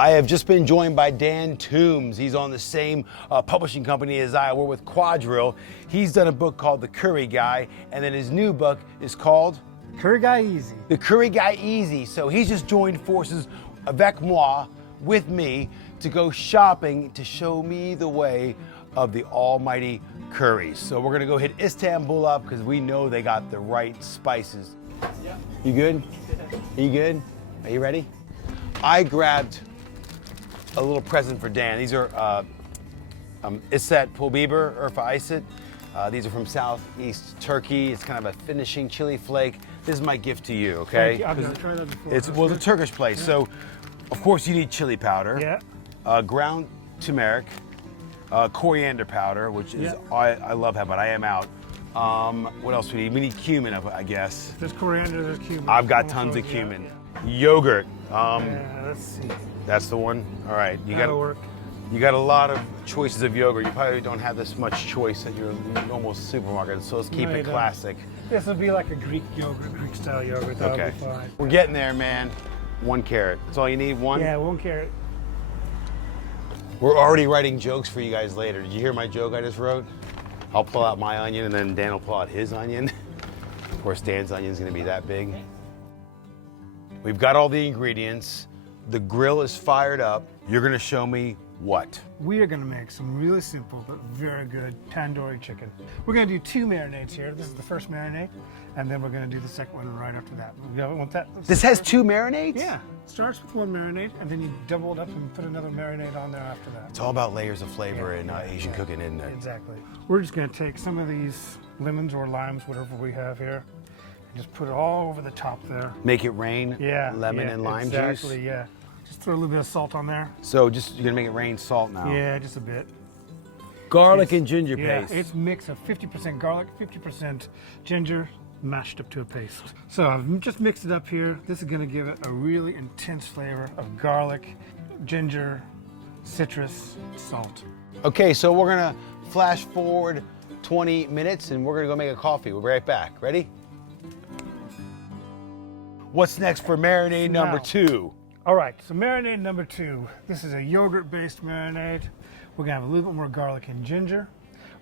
I have just been joined by Dan Toombs. He's on the same publishing company as I. We're with Quadrille. He's done a book called The Curry Guy, and then his new book is called Curry Guy Easy. The Curry Guy Easy. So he's just joined forces avec moi, with me, to go shopping to show me the way of the almighty curries. So we're gonna go hit Istanbul up because we know they got the right spices. Yeah. You good? Are you good? Are you ready? I grabbed a little present for Dan. These are Isset Pul Biber Urfa Iset. These are from southeast Turkey. It's kind of a finishing chili flake. This is my gift to you, okay? I've never tried that before. It's a Turkish place. Yeah. So, of course, you need chili powder. Yeah. Ground turmeric, coriander powder, which is I love that, but I am out. What else we need? We need cumin, I guess. There's coriander, there's cumin. I've got tons of cumin. Yeah. Yogurt. Yeah, let's see. That's the one. All right, That'll work. You got a lot of choices of yogurt. You probably don't have this much choice at your normal supermarket, so let's keep it classic. This would be like a Greek yogurt, Greek style yogurt. That would be fine. We're getting there, man. 1 carrot. That's all you need. One. Yeah, 1 carrot. We're already writing jokes for you guys later. Did you hear my joke I just wrote? I'll pull out my onion, and then Dan will pull out his onion. Of course, Dan's onion's gonna be that big. We've got all the ingredients. The grill is fired up. You're gonna show me what? We are gonna make some really simple but very good tandoori chicken. We're gonna do 2 marinades here. This is the first marinade, and then we're gonna do the second one right after that. Want that? This has 2 marinades? Yeah. Starts with 1 marinade, and then you double it up and put another marinade on there after that. It's all about layers of flavor in Asian cooking, isn't it? Exactly. We're just gonna take some of these lemons or limes, whatever we have here, and just put it all over the top there. Make it rain. Yeah. Lemon and lime juice. Exactly. Yeah. Just throw a little bit of salt on there. So you're gonna make it rain salt now. Yeah, just a bit. Garlic and ginger paste. Yeah, it's a mix of 50% garlic, 50% ginger, mashed up to a paste. So I've just mixed it up here. This is gonna give it a really intense flavor of garlic, ginger, citrus, salt. Okay, so we're gonna flash forward 20 minutes and we're gonna go make a coffee. We'll be right back. Ready? What's next for marinade number 2? All right, so marinade number 2. This is a yogurt-based marinade. We're gonna have a little bit more garlic and ginger.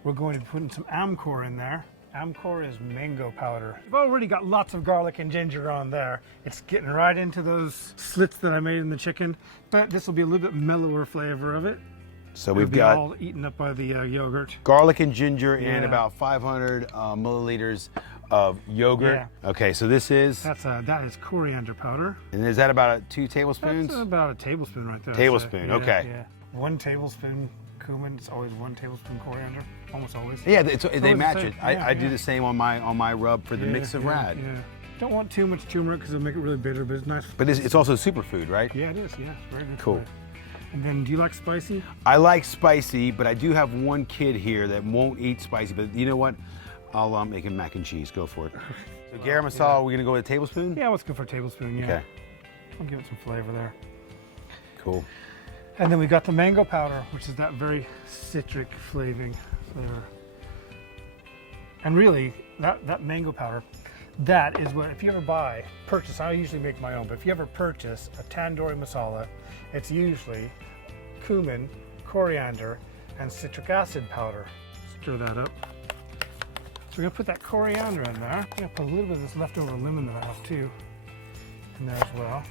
We're going to be putting some Amcor in there. Amcor is mango powder. We've already got lots of garlic and ginger on there. It's getting right into those slits that I made in the chicken, but this will be a little bit mellower flavor of it. So we've got all eaten up by the yogurt. Garlic and ginger and about 500 milliliters of yogurt. Yeah. Okay, so this is? That is coriander powder. And is that about 2 tablespoons? That's about a tablespoon right there. Tablespoon, okay. Yeah. 1 tablespoon cumin. It's always 1 tablespoon coriander. Almost always. Yeah, they match it. I do the same on my rub for the mix of rad. Yeah. Don't want too much turmeric because it'll make it really bitter, but it's nice. But it's also superfood, right? Yeah, it is. Yeah, very good. Cool. And then, do you like spicy? I like spicy, but I do have one kid here that won't eat spicy. But you know what? I'll make him mac and cheese. Go for it. So garam masala, we're gonna go with a tablespoon? Yeah, let's go for a tablespoon. Yeah. Okay. I'll give it some flavor there. Cool. And then we got the mango powder, which is that very citric flavor. And really, that mango powder, that is what, if you ever purchase, I usually make my own, but if you ever purchase a tandoori masala, it's usually cumin, coriander, and citric acid powder. Stir that up. So we're gonna put that coriander in there. I'm gonna put a little bit of this leftover lemon that I have too in there as well.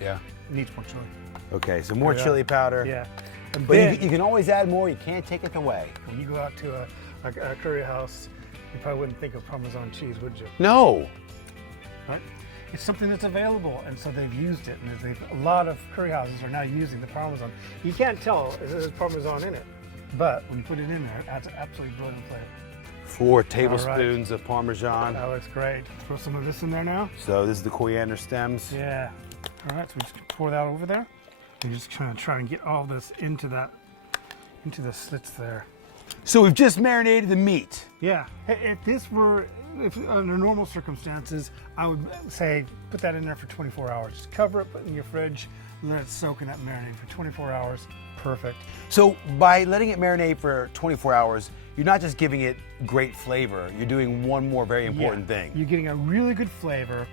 Yeah. It needs more chili. Okay, so more chili powder. Yeah. And But then, you can always add more. You can't take it away. when you go out to a curry house, you probably wouldn't think of Parmesan cheese, would you? No. Right? It's something that's available, and so they've used it. And a lot of curry houses are now using the Parmesan. You can't tell there's Parmesan in it, but when you put it in there, it adds an absolutely brilliant flavor. 4 tablespoons of Parmesan. That looks great. Throw some of this in there now. So this is the coriander stems. Yeah. All right, so we just pour that over there. You're just trying to get all this into the slits there. So we've just marinated the meat. Yeah. If under normal circumstances, I would say put that in there for 24 hours. Just cover it, put it in your fridge, let it soak in that marinade for 24 hours. Perfect. So by letting it marinate for 24 hours, you're not just giving it great flavor, you're doing one more very important thing. You're getting a really good flavor,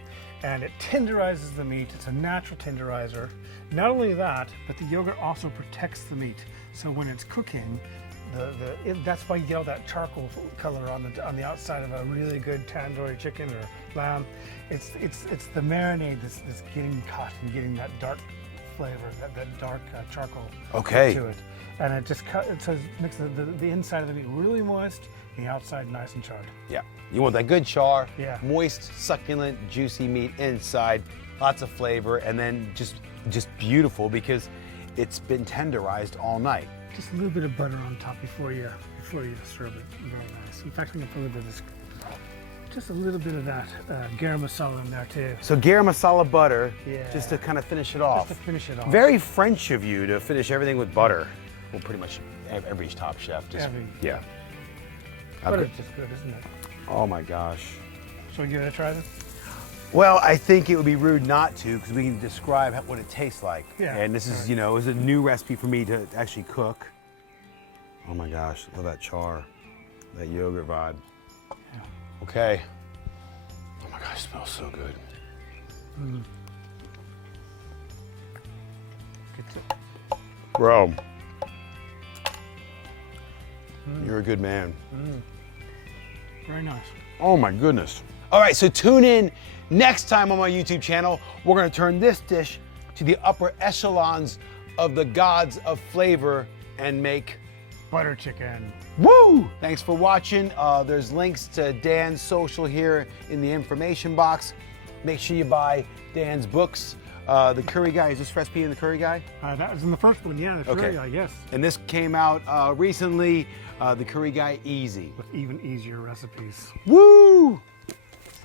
and it tenderizes the meat. It's a natural tenderizer. Not only that, but the yogurt also protects the meat. So when it's cooking, that's why you get all that charcoal color on the outside of a really good tandoori chicken or lamb. It's the marinade that's getting caught and getting that dark flavor, that dark charcoal to it, and it just makes the inside of the meat really moist, and the outside nice and charred. Yeah, you want that good char, Yeah. moist, succulent, juicy meat inside, lots of flavor, and then just beautiful because it's been tenderized all night. Just a little bit of butter on top before you serve it. Very nice. In fact, I'm gonna put a little bit of this, just a little bit of that garam masala in there too. So garam masala butter, Yeah. just to kind of finish it off. Just to finish it off. Very French of you to finish everything with butter. Well, pretty much every top chef. Yeah. Butter's just good, isn't it? Oh my gosh. Shall we give it a try then? Well, I think it would be rude not to, because we can describe what it tastes like. Yeah. And this is, it was a new recipe for me to actually cook. Oh my gosh, love that char, that yogurt vibe. Yeah. Okay. Oh my gosh, it smells so good. Bro, you're a good man. Very nice. Oh my goodness. All right, so tune in next time on my YouTube channel. We're gonna turn this dish to the upper echelons of the gods of flavor and make Butter chicken. woo! Thanks for watching. There's links to Dan's social here in the information box. Make sure you buy Dan's books. The Curry Guy, is this recipe in the Curry Guy? That was in the first one, yeah, the curry, Okay. yes. And this came out recently, the Curry Guy Easy. With even easier recipes. Woo!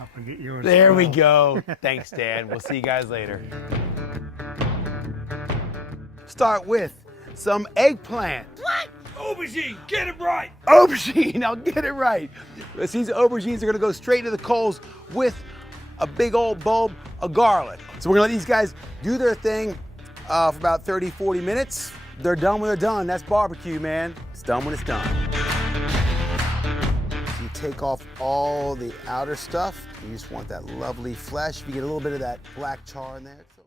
I'll forget yours. There as we well. go. Thanks, Dan. We'll see you guys later. Start with some eggplant. What? Aubergine, get it right. Aubergine, I'll get it right. These aubergines are gonna go straight into the coals with a big old bulb of garlic. So we're gonna let these guys do their thing for about 30, 40 minutes. They're done when they're done. That's barbecue, man. It's done when it's done. So you take off all the outer stuff. You just want that lovely flesh. If you get a little bit of that black char in there.